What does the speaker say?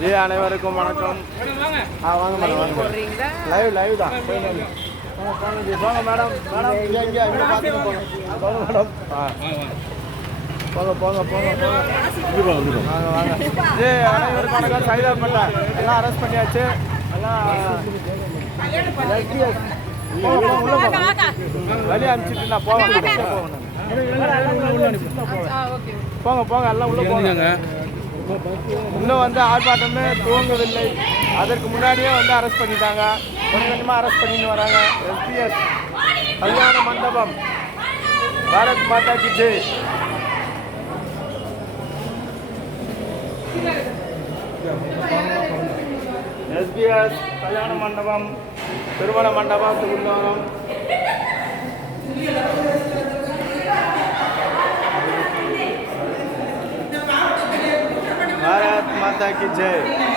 G அனைவருக்கும் வணக்கம். ஆ வாங்க மேடம் வாங்க லைவ் லைவ் தான். போங்க மேடம். மேடம் இங்கே இங்கே இங்கே பார்த்துட்டு போங்க. போங்க மேடம். ஆ. போங்க போங்க போங்க போங்க. வாங்க வாங்க. ஜி அனைவருக்கும் வணக்கம். சைதாப்பேட்டை. எல்லாம் அரெஸ்ட் பண்ணியாச்சு. எல்லாம். வெளியே அனுப்பிச்சிட்டு நான் போவேன். போங்க போங்க. எல்லாம் உள்ள போங்க. இன்னும் வந்து ஆர்ப்பாட்டமே துவங்கவில்லை. அதற்கு முன்னாடியே வந்து அரெஸ்ட் பண்ணிட்டாங்க. கொஞ்சம் கொஞ்சமாக அரெஸ்ட் பண்ணிட்டு வராங்க. எஸ்பிஎஸ் கல்யாண மண்டபம். பாரத் மாதா கி ஜெய். எஸ்பிஎஸ் கல்யாண மண்டபம் திருமண மண்டபம் திருவள்ளூரம் பாரத் மாதா கி ஜெய்